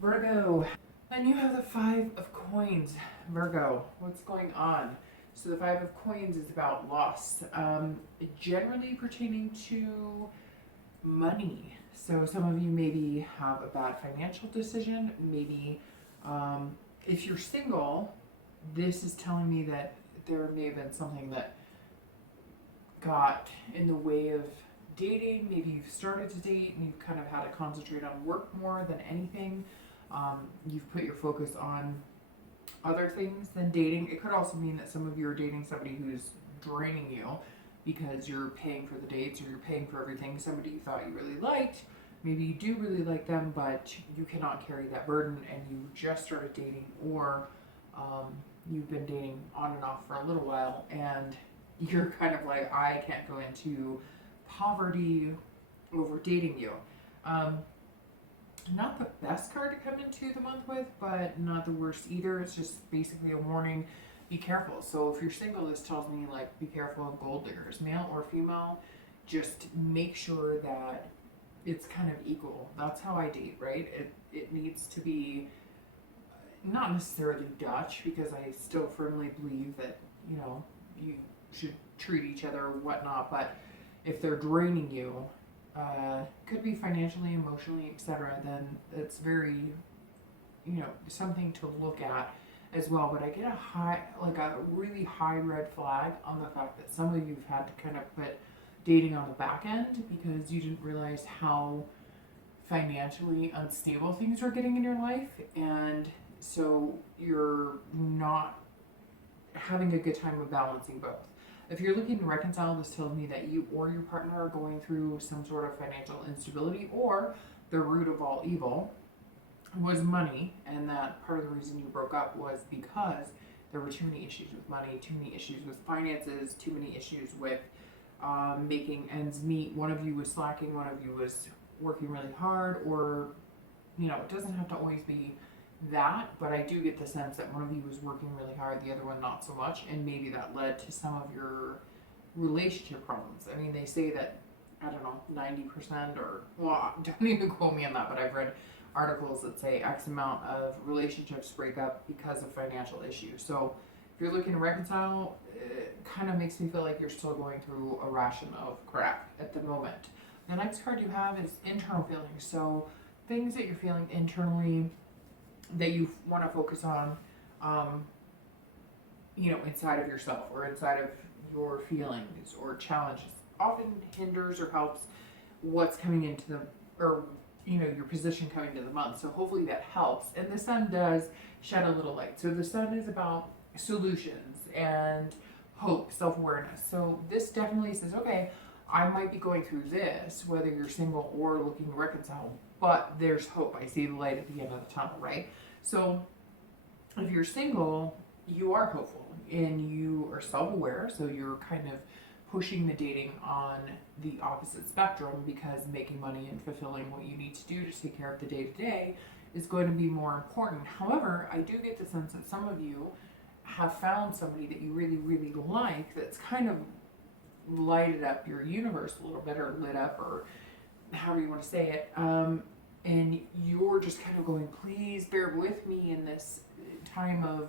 Virgo, and you have the Five of Coins. Virgo, what's going on? So the Five of Coins is about loss, generally pertaining to money. So some of you maybe have a bad financial decision. Maybe if you're single, this is telling me that there may have been something that got in the way of dating. Maybe you've started to date and you've kind of had to concentrate on work more than anything. You've put your focus on other things than dating. It could also mean that some of you are dating somebody who's draining you because you're paying for the dates or you're paying for everything. Somebody you thought you really liked, maybe you do really like them, but you cannot carry that burden and you just started dating, or you've been dating on and off for a little while and you're kind of like, I can't go into poverty over dating you. Not the best card to come into the month with, but not the worst either. It's just basically a warning. Be careful. So if you're single, this tells me like be careful of gold diggers, male or female. Just make sure that it's kind of equal. That's how I date, right? It needs to be not necessarily Dutch, because I still firmly believe that, you know, you should treat each other or whatnot, but if they're draining you, could be financially, emotionally, etc., then it's very, you know, something to look at as well. But I get a really high red flag on the fact that some of you've had to kind of put dating on the back end because you didn't realize how financially unstable things are getting in your life, and so you're not having a good time of balancing both. If you're looking to reconcile, this tells me that you or your partner are going through some sort of financial instability, or the root of all evil was money, and that part of the reason you broke up was because there were too many issues with money, too many issues with finances, too many issues with making ends meet. One of you was slacking, one of you was working really hard, or, you know, it doesn't have to always be that, but I do get the sense that one of you was working really hard, the other one not so much, and maybe that led to some of your relationship problems. I mean, they say that, I don't know, 90%, or, well, don't even quote me on that, but I've read articles that say X amount of relationships break up because of financial issues. So if you're looking to reconcile, it kind of makes me feel like you're still going through a ration of crap at the moment. The next card you have is internal feelings. So things that you're feeling internally that you want to focus on, you know, inside of yourself or inside of your feelings or challenges, often hinders or helps what's coming into the, or, you know, your position coming to the month. So hopefully that helps. And the sun does shed a little light. So the sun is about solutions and hope, self-awareness. So this definitely says, okay, I might be going through this, whether you're single or looking to reconcile, but there's hope. I see the light at the end of the tunnel, right? So if you're single, you are hopeful and you are self-aware. So you're kind of pushing the dating on the opposite spectrum, because making money and fulfilling what you need to do to take care of the day-to-day is going to be more important. However, I do get the sense that some of you have found somebody that you really, really like that's kind of lighted up your universe a little bit, or lit up, or however you want to say it, and you're just kind of going, please bear with me in this time of,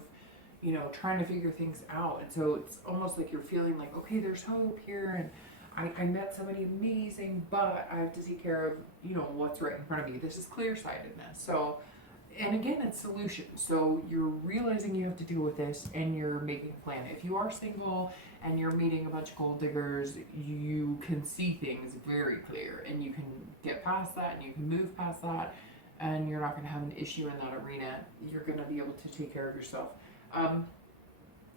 you know, trying to figure things out. And so it's almost like you're feeling like, okay, there's hope here, and I met somebody amazing, but I have to take care of, you know, what's right in front of you. This is clear-sightedness. So, and again, it's solutions. So you're realizing you have to deal with this and you're making a plan. If you are single and you're meeting a bunch of gold diggers, you can see things very clear and you can get past that and you can move past that, and you're not going to have an issue in that arena. You're going to be able to take care of yourself.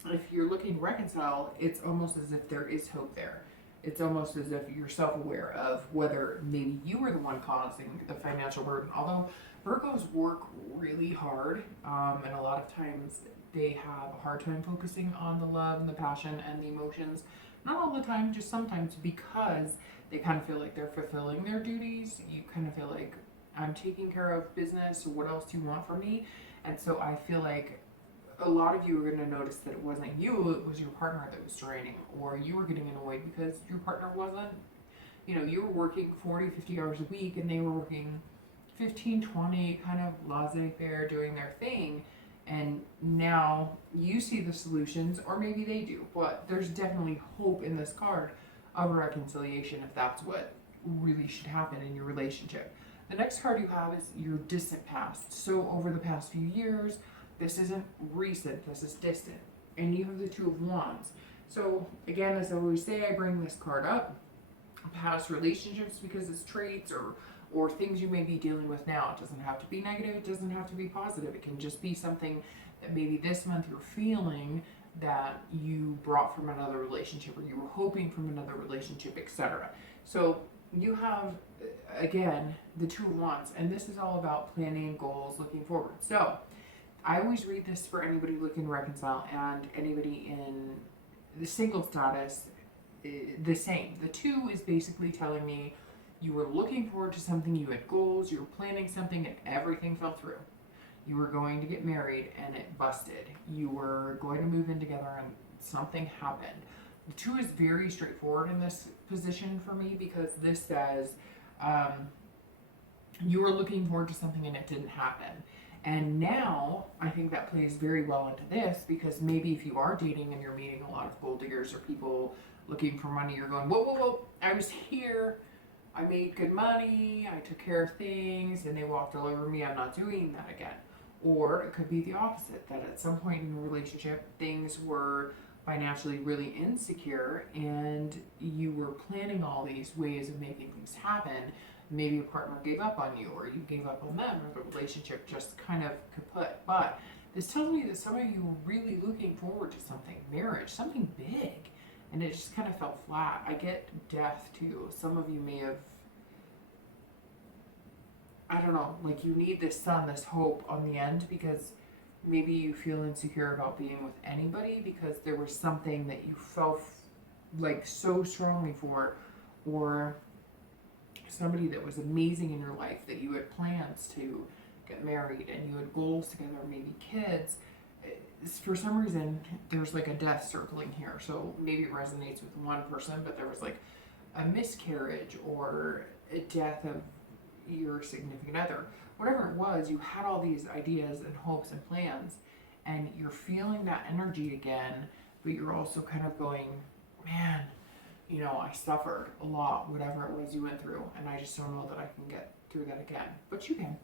If you're looking to reconcile, it's almost as if there is hope there. It's almost as if you're self-aware of whether maybe you were the one causing the financial burden. Although Virgos work really hard, and a lot of times they have a hard time focusing on the love and the passion and the emotions. Not all the time, just sometimes, because they kind of feel like they're fulfilling their duties. You kind of feel like, I'm taking care of business, so what else do you want from me? And so I feel like a lot of you are going to notice that it wasn't you, it was your partner that was draining, or you were getting annoyed because your partner wasn't, you know, you were working 40, 50 hours a week and they were working 15, 20, kind of laissez-faire, doing their thing. And now you see the solutions, or maybe they do, but there's definitely hope in this card of a reconciliation if that's what really should happen in your relationship. The next card you have is your distant past. So over the past few years, this isn't recent, this is distant. And you have the Two of Wands. So again, as I always say, I bring this card up, past relationships, because it's traits or things you may be dealing with now. It doesn't have to be negative, it doesn't have to be positive. It can just be something that maybe this month you're feeling that you brought from another relationship, or you were hoping from another relationship, etc. So you have, again, the Two of Wands, and this is all about planning, goals, looking forward. So I always read this for anybody looking to reconcile and anybody in the single status, the same. The two is basically telling me you were looking forward to something, you had goals, you were planning something, and everything fell through. You were going to get married and it busted. You were going to move in together and something happened. The two is very straightforward in this position for me, because this says you were looking forward to something and it didn't happen. And now I think that plays very well into this, because maybe if you are dating and you're meeting a lot of gold diggers or people looking for money, you're going, whoa, whoa, whoa, I was here, I made good money, I took care of things, and they walked all over me, I'm not doing that again. Or it could be the opposite, that at some point in the relationship, things were financially really insecure and you were planning all these ways of making things happen. Maybe a partner gave up on you, or you gave up on them, or the relationship just kind of kaput. But this tells me that some of you were really looking forward to something, marriage, something big, and it just kind of fell flat. I get death too. Some of you may have, I don't know, like you need this sun, this hope on the end, because maybe you feel insecure about being with anybody because there was something that you felt like so strongly for, or somebody that was amazing in your life that you had plans to get married and you had goals together, maybe kids. For some reason, there's like a death circling here. So maybe it resonates with one person, but there was like a miscarriage or a death of your significant other. Whatever it was, you had all these ideas and hopes and plans, and you're feeling that energy again, but you're also kind of going, man, you know, I suffered a lot, whatever it was you went through, and I just don't know that I can get through that again. But you can.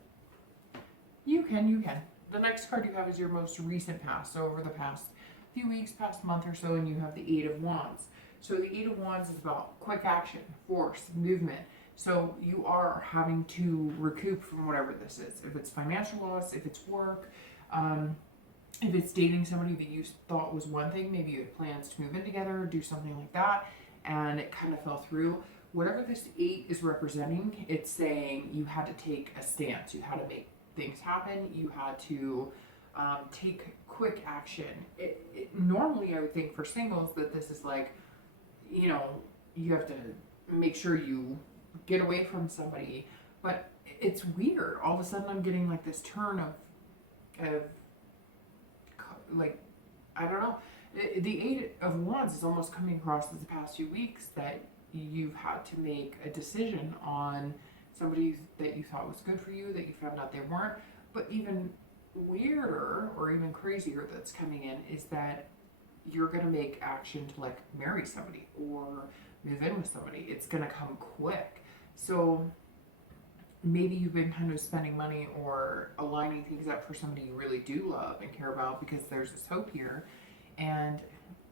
You can. The next card you have is your most recent past. So over the past few weeks, past month or so, and you have the Eight of Wands. So the Eight of Wands is about quick action, force, movement. So you are having to recoup from whatever this is. If it's financial loss, if it's work, if it's dating somebody that you thought was one thing, maybe you had plans to move in together, do something like that, and it kind of fell through. Whatever this 8 is representing, it's saying you had to take a stance. You had to make things happen. You had to take quick action. Normally, I would think for singles that this is like, you know, you have to make sure you get away from somebody. But it's weird. All of a sudden, I'm getting like this turn of like, I don't know. The Eight of Wands is almost coming across as the past few weeks that you've had to make a decision on somebody that you thought was good for you, that you found out they weren't. But even weirder or even crazier that's coming in is that you're going to make action to like marry somebody or move in with somebody. It's going to come quick. So maybe you've been kind of spending money or aligning things up for somebody you really do love and care about, because there's this hope here. And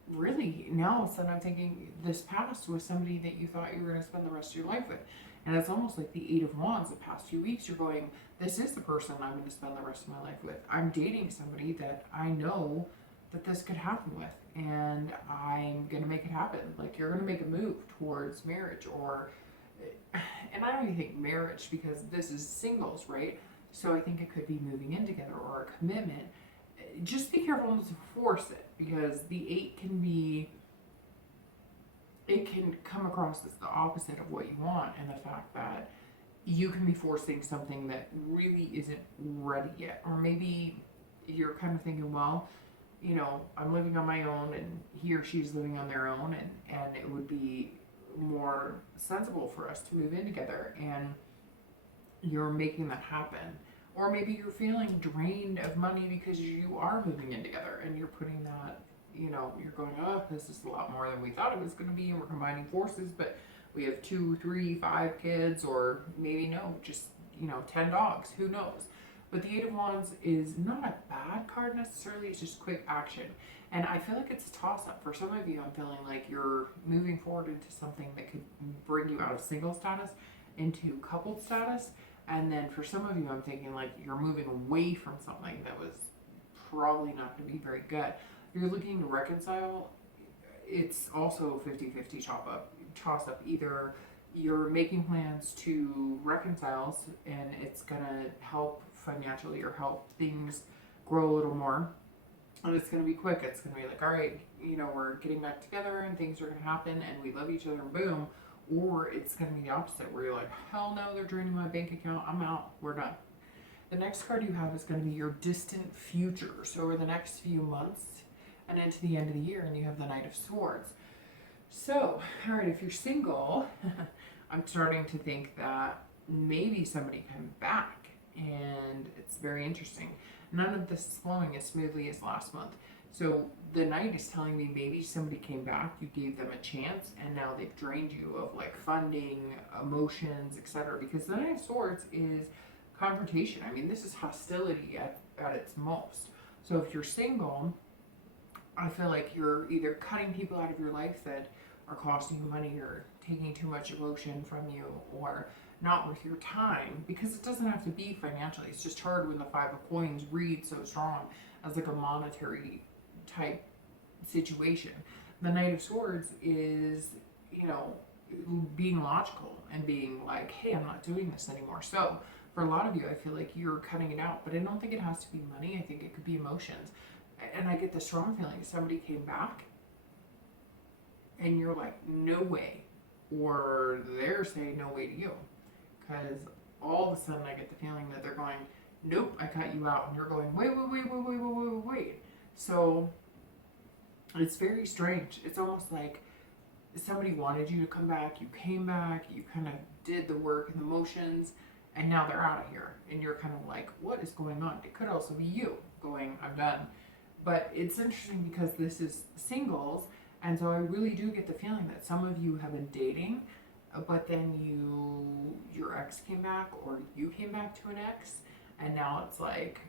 really, now all of a sudden I'm thinking this past was somebody that you thought you were going to spend the rest of your life with. And it's almost like the Eight of Wands. The past few weeks, you're going, this is the person I'm going to spend the rest of my life with. I'm dating somebody that I know that this could happen with, and I'm going to make it happen. Like, you're going to make a move towards marriage, or, and I don't even think marriage, because this is singles, right? So I think it could be moving in together or a commitment. Just be careful not to force it, because the 8 can be, it can come across as the opposite of what you want, and the fact that you can be forcing something that really isn't ready yet. Or maybe you're kind of thinking, well, you know, I'm living on my own and he or she's living on their own, and it would be more sensible for us to move in together. And you're making that happen. Or maybe you're feeling drained of money because you are moving in together and you're putting that, you know, you're going, oh, this is a lot more than we thought it was going to be, and we're combining forces, but we have 2, 3, 5 kids, or maybe no, just, you know, 10 dogs, who knows. But the Eight of Wands is not a bad card necessarily, it's just quick action. And I feel like it's a toss-up. For some of you, I'm feeling like you're moving forward into something that could bring you out of single status into coupled status. And then for some of you, I'm thinking like you're moving away from something that was probably not going to be very good. If you're looking to reconcile, it's also 50-50 toss-up. Either you're making plans to reconcile and it's going to help financially or help things grow a little more. And it's going to be quick. It's going to be like, all right, you know, we're getting back together and things are going to happen and we love each other and boom. Or it's going to be the opposite where you're like, hell no, they're draining my bank account. I'm out. We're done. The next card you have is going to be your distant future. So over the next few months and into the end of the year, and you have the Knight of Swords. So, all right, if you're single, I'm starting to think that maybe somebody came back, and it's very interesting. None of this is flowing as smoothly as last month. So the Knight is telling me maybe somebody came back, you gave them a chance, and now they've drained you of like funding, emotions, etc. Because the Knight of Swords is confrontation. I mean, this is hostility at its most. So if you're single, I feel like you're either cutting people out of your life that are costing you money or taking too much emotion from you or not worth your time, because it doesn't have to be financially. It's just hard when the Five of Coins reads so strong as like a monetary type situation. The Knight of Swords is, you know, being logical and being like, hey, I'm not doing this anymore. So for a lot of you, I feel like you're cutting it out, but I don't think it has to be money. I think it could be emotions. And I get the strong feeling somebody came back and you're like, no way. Or they're saying no way to you. Because all of a sudden I get the feeling that they're going, nope, I cut you out. And you're going, wait. So it's very strange. It's almost like somebody wanted you to come back. You came back. You kind of did the work and the motions. And now they're out of here. And you're kind of like, what is going on? It could also be you going, I'm done. But it's interesting because this is singles. And so I really do get the feeling that some of you have been dating, but then your ex came back, or you came back to an ex, and now it's like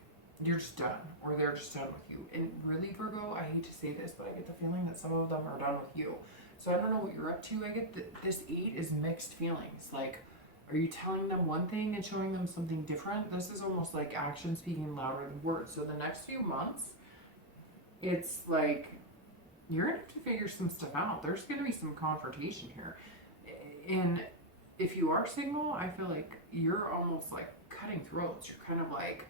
you're just done, or they're just done with you. And really, Virgo, I hate to say this, but I get the feeling that some of them are done with you. So I don't know what you're up to. I get that this 8 is mixed feelings. Like, are you telling them one thing and showing them something different? This is almost like action speaking louder than words. So the next few months, it's like you're going to have to figure some stuff out. There's going to be some confrontation here. And if you are single, I feel like you're almost like cutting throats. You're kind of like,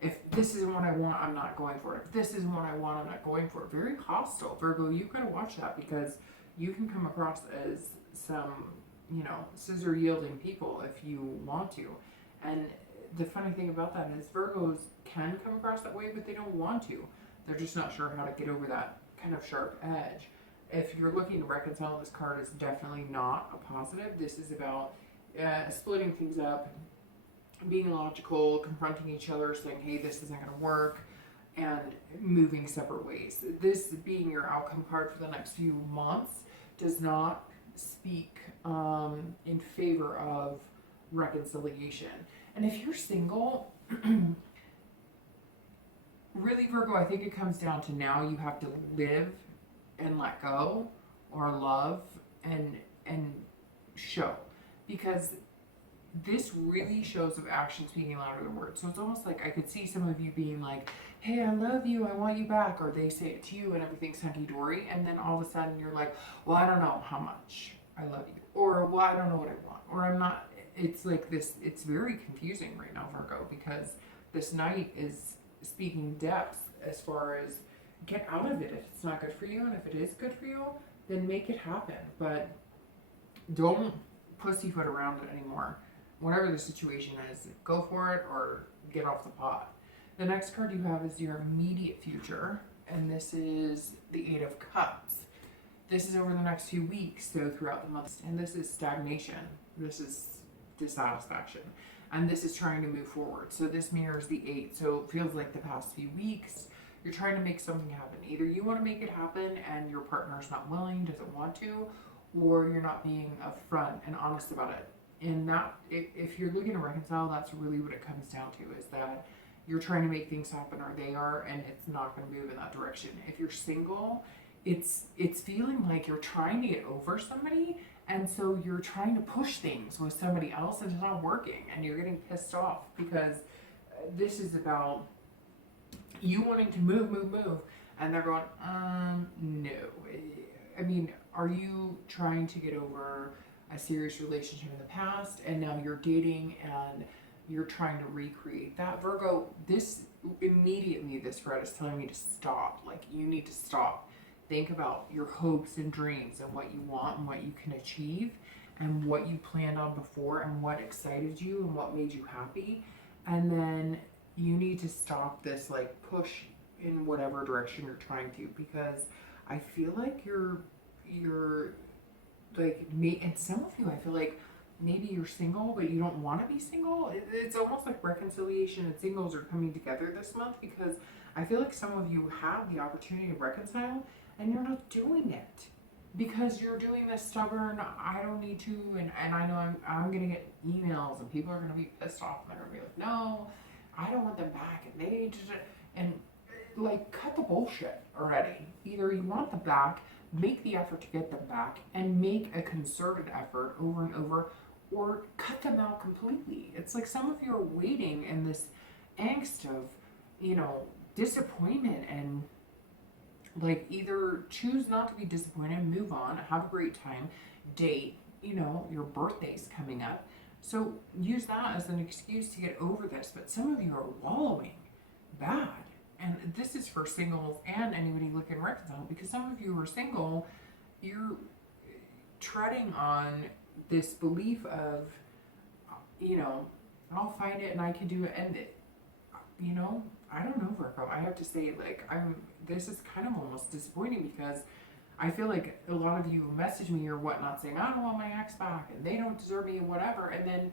if this isn't what I want, I'm not going for it. If this isn't what I want, I'm not going for it. Very hostile. Virgo, you've got to watch that, because you can come across as some, you know, scissor yielding people if you want to. And the funny thing about that is Virgos can come across that way, but they don't want to. They're just not sure how to get over that kind of sharp edge. If you're looking to reconcile, this card is definitely not a positive. This is about splitting things up, being logical, confronting each other, saying, hey, this isn't going to work, and moving separate ways. This being your outcome card for the next few months does not speak in favor of reconciliation. And if you're single, really, Virgo, I think it comes down to now you have to live and let go, or love and show, because this really shows of action speaking louder than words. So it's almost like I could see some of you being like, hey, I love you, I want you back, or they say it to you and everything's hunky-dory, and then all of a sudden you're like, well, I don't know how much I love you, or well, I don't know what I want, or I'm not. It's like this, it's very confusing right now, Virgo, because this Knight is speaking depth as far as get out of it if it's not good for you, and if it is good for you, then make it happen. But don't pussyfoot around it anymore. Whatever the situation is, go for it or get off the pot. The next card you have is your immediate future, and this is the 8 of Cups. This is over the next few weeks, so throughout the month, and this is stagnation. This is dissatisfaction. and this is trying to move forward. So this mirrors the 8. So it feels like the past few weeks, you're trying to make something happen. Either you want to make it happen and your partner's not willing, doesn't want to, or you're not being upfront and honest about it. And that, if you're looking to reconcile, that's really what it comes down to, is that you're trying to make things happen, or they are, and it's not going to move in that direction. If you're single, it's feeling like you're trying to get over somebody, and so you're trying to push things with somebody else, and it's not working, and you're getting pissed off because this is about you wanting to move, and they're going, no. I mean, are you trying to get over a serious relationship in the past, and now you're dating and you're trying to recreate that? Virgo, this spread is telling me to stop. Like, you need to stop. Think about your hopes and dreams and what you want and what you can achieve and what you planned on before and what excited you and what made you happy. And then you need to stop this like push in whatever direction you're trying to, because I feel like you're like me, and some of you, I feel like maybe you're single but you don't want to be single. It's almost like reconciliation and singles are coming together this month, because I feel like some of you have the opportunity to reconcile and you're not doing it because you're doing this stubborn, I don't need to, and I know I'm gonna get emails and people are gonna be pissed off and they're gonna be like, no, I don't want them back, and they just, and like, cut the bullshit already. Either you want them back, make the effort to get them back, and make a concerted effort over and over, or cut them out completely. It's like some of you are waiting in this angst of, you know, disappointment, and like, either choose not to be disappointed, move on, have a great time, date, you know, your birthday's coming up. So use that as an excuse to get over this. But some of you are wallowing bad. And this is for singles and anybody looking to reconcile, because some of you are single, you're treading on this belief of, you know, I'll find it and I can do it. And, you know, I don't know, Virgo. I have to say, like, this is kind of almost disappointing, because I feel like a lot of you message me or whatnot saying, I don't want my ex back and they don't deserve me or whatever. And then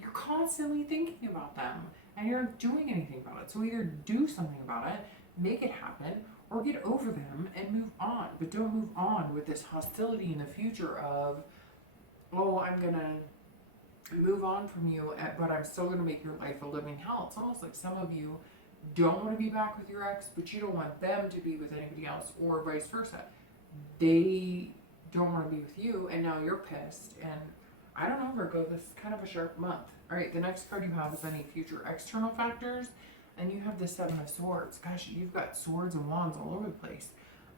you're constantly thinking about them and you're not doing anything about it. So either do something about it, make it happen, or get over them and move on. But don't move on with this hostility in the future of, oh, I'm going to move on from you, but I'm still going to make your life a living hell. It's almost like some of you don't want to be back with your ex, but you don't want them to be with anybody else, or vice versa. They don't want to be with you, and now you're pissed. And I don't know, Virgo, this is kind of a sharp month. All right, the next card you have is any future external factors, and you have the 7 of Swords. Gosh, you've got swords and wands all over the place.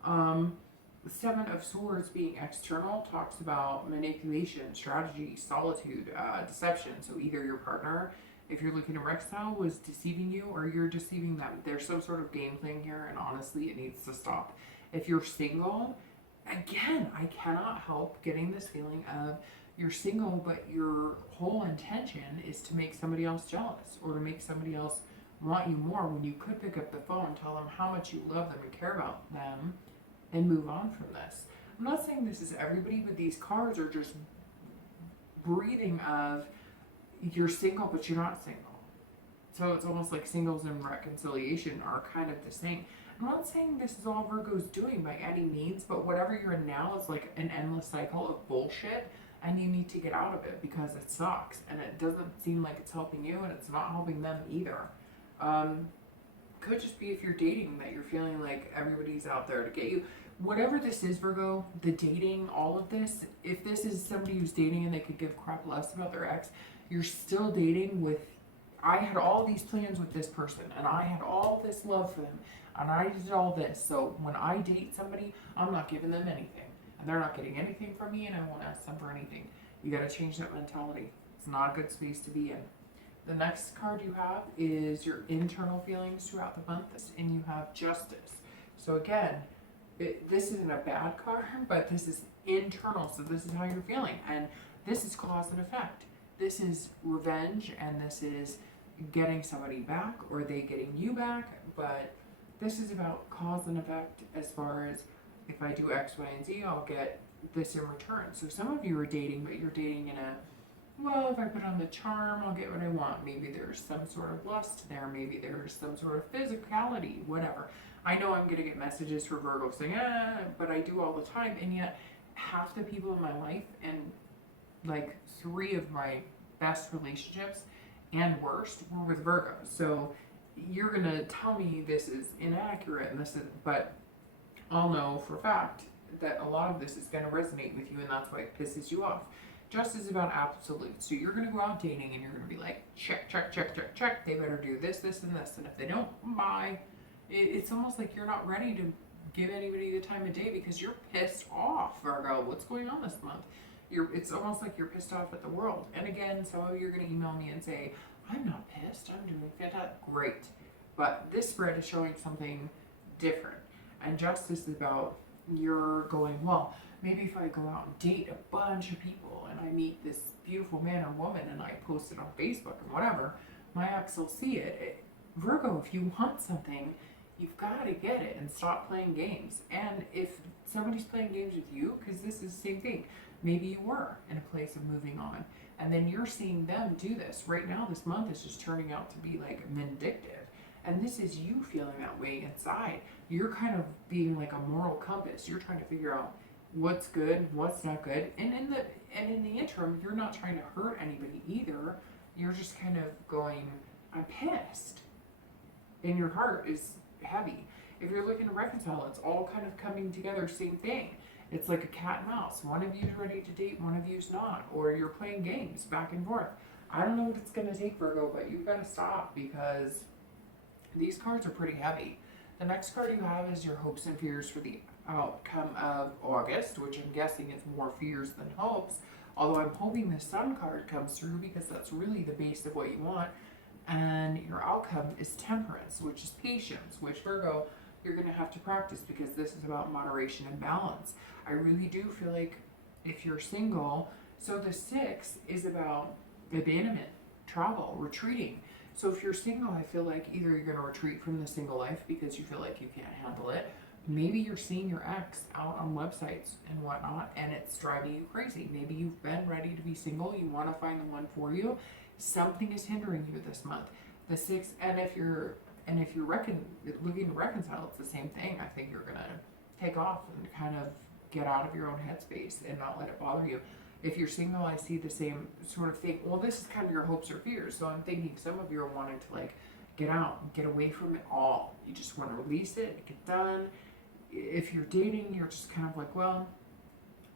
The 7 of Swords being external talks about manipulation, strategy, solitude, deception. So either your partner, if you're looking to reconcile, was deceiving you, or you're deceiving them. There's some sort of game playing here, and honestly, it needs to stop. If you're single, again, I cannot help getting this feeling of you're single, but your whole intention is to make somebody else jealous, or to make somebody else want you more, when you could pick up the phone, tell them how much you love them and care about them, and move on from this. I'm not saying this is everybody, but these cards are just breathing of you're single, but you're not single. So it's almost like singles and reconciliation are kind of the same. I'm not saying this is all Virgo's doing by any means, but whatever you're in now is like an endless cycle of bullshit, and you need to get out of it because it sucks, and it doesn't seem like it's helping you, and it's not helping them either. Could just be if you're dating that you're feeling like everybody's out there to get you. Whatever this is, Virgo, the dating, all of this, if this is somebody who's dating and they could give crap less about their ex, you're still dating with, I had all these plans with this person, and I had all this love for them, and I did all this. So when I date somebody, I'm not giving them anything, and they're not getting anything from me, and I won't ask them for anything. You got to change that mentality. It's not a good space to be in. The next card you have is your internal feelings throughout the month, and you have Justice. So again, this isn't a bad card, but this is internal, so this is how you're feeling, and this is cause and effect. This is revenge, and this is getting somebody back, or they getting you back, but this is about cause and effect as far as, if I do X, Y, and Z, I'll get this in return. So some of you are dating, but you're dating in a well, if I put on the charm, I'll get what I want. Maybe there's some sort of lust there. Maybe there's some sort of physicality, whatever. I know I'm going to get messages for Virgo saying, but I do all the time. And yet, half the people in my life, and like 3 of my best relationships and worst, were with Virgos. So you're going to tell me this is inaccurate, and this is, but I'll know for a fact that a lot of this is going to resonate with you, and that's why it pisses you off. Just is about absolute. So you're going to go out dating and you're going to be like, check, check, check, check, check. They better do this, this, and this. And if they don't, bye. It's almost like you're not ready to give anybody the time of day because you're pissed off, Virgo. What's going on this month? It's almost like you're pissed off at the world. And again, some of you are going to email me and say, I'm not pissed. I'm doing fantastic. Great. But this spread is showing something different. And justice is about you're going, well, maybe if I go out and date a bunch of people and I meet this beautiful man or woman and I post it on Facebook and whatever, my ex will see it. Virgo, if you want something, you've got to get it and stop playing games. And if somebody's playing games with you, because this is the same thing, maybe you were in a place of moving on and then you're seeing them do this. Right now, this month is just turning out to be like vindictive. And this is you feeling that way inside. You're kind of being like a moral compass. You're trying to figure out what's good, what's not good. And in the interim, you're not trying to hurt anybody either. You're just kind of going, I'm pissed. And your heart is heavy. If you're looking to reconcile, it's all kind of coming together, same thing. It's like a cat and mouse. One of you's ready to date, one of you's not. Or you're playing games back and forth. I don't know what it's going to take, Virgo, but you've got to stop because these cards are pretty heavy. The next card you have is your hopes and fears for the outcome of August, which I'm guessing is more fears than hopes. Although I'm hoping the Sun card comes through because that's really the base of what you want. And your outcome is temperance, which is patience, which Virgo, you're going to have to practice because this is about moderation and balance. I really do feel like if you're single, so the 6 is about abandonment, travel, retreating. So if you're single, I feel like either you're going to retreat from the single life because you feel like you can't handle it. Maybe you're seeing your ex out on websites and whatnot, and it's driving you crazy. Maybe you've been ready to be single. You want to find the one for you. Something is hindering you this month. The 6, and if you're looking to reconcile, it's the same thing. I think you're going to take off and kind of get out of your own headspace and not let it bother you. If you're single, I see the same sort of thing. Well, this is kind of your hopes or fears. So I'm thinking some of you are wanting to like get out, get away from it all. You just want to release it, get done. If you're dating, you're just kind of like, well,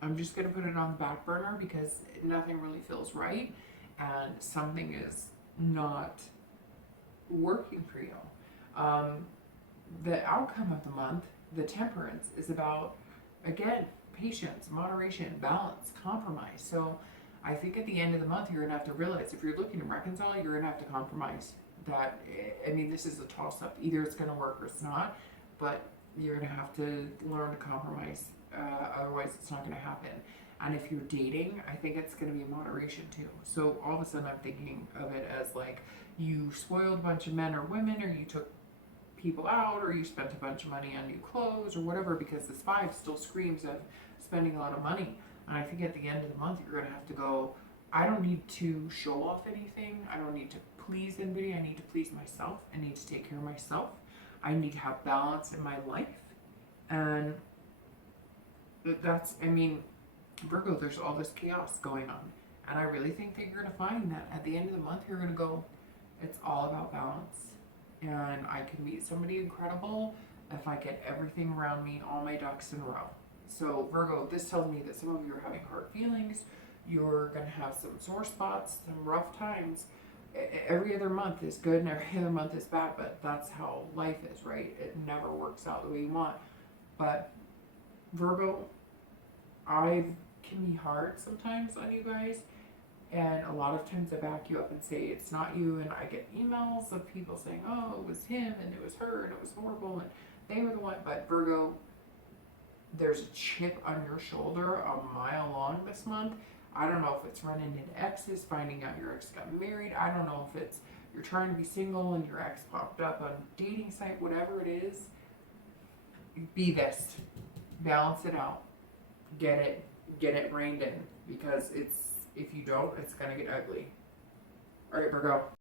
I'm just going to put it on the back burner because nothing really feels right and something is not working for you. The outcome of the month, the temperance, is about, again, patience, moderation, balance, compromise. So I think at the end of the month, you're going to have to realize if you're looking to reconcile, you're going to have to compromise. That, I mean, this is a toss-up. Either it's going to work or it's not, but you're going to have to learn to compromise. Otherwise, it's not going to happen. And if you're dating, I think it's going to be moderation too. So all of a sudden, I'm thinking of it as like you spoiled a bunch of men or women, or you took people out, or you spent a bunch of money on new clothes or whatever, because this 5 still screams of spending a lot of money. And I think at the end of the month, you're going to have to go, I don't need to show off anything. I don't need to please anybody. I need to please myself. I need to take care of myself. I need to have balance in my life. And that's, I mean, Virgo, there's all this chaos going on. And I really think that you're going to find that at the end of the month, you're going to go, it's all about balance. And I can meet somebody incredible if I get everything around me, all my ducks in a row. So Virgo, this tells me that some of you are having hard feelings. You're going to have some sore spots, some rough times. Every other month is good and every other month is bad, but that's how life is, right? It never works out the way you want. But Virgo, I can be hard sometimes on you guys. And a lot of times I back you up and say, it's not you. And I get emails of people saying, oh, it was him and it was her and it was horrible and they were the one. But Virgo, there's a chip on your shoulder a mile long this month. I don't know if it's running into exes, finding out your ex got married. I don't know if it's you're trying to be single and your ex popped up on a dating site, whatever it is. Be this. Balance it out. Get it reined in, because If you don't, it's going to get ugly. All right, Virgo.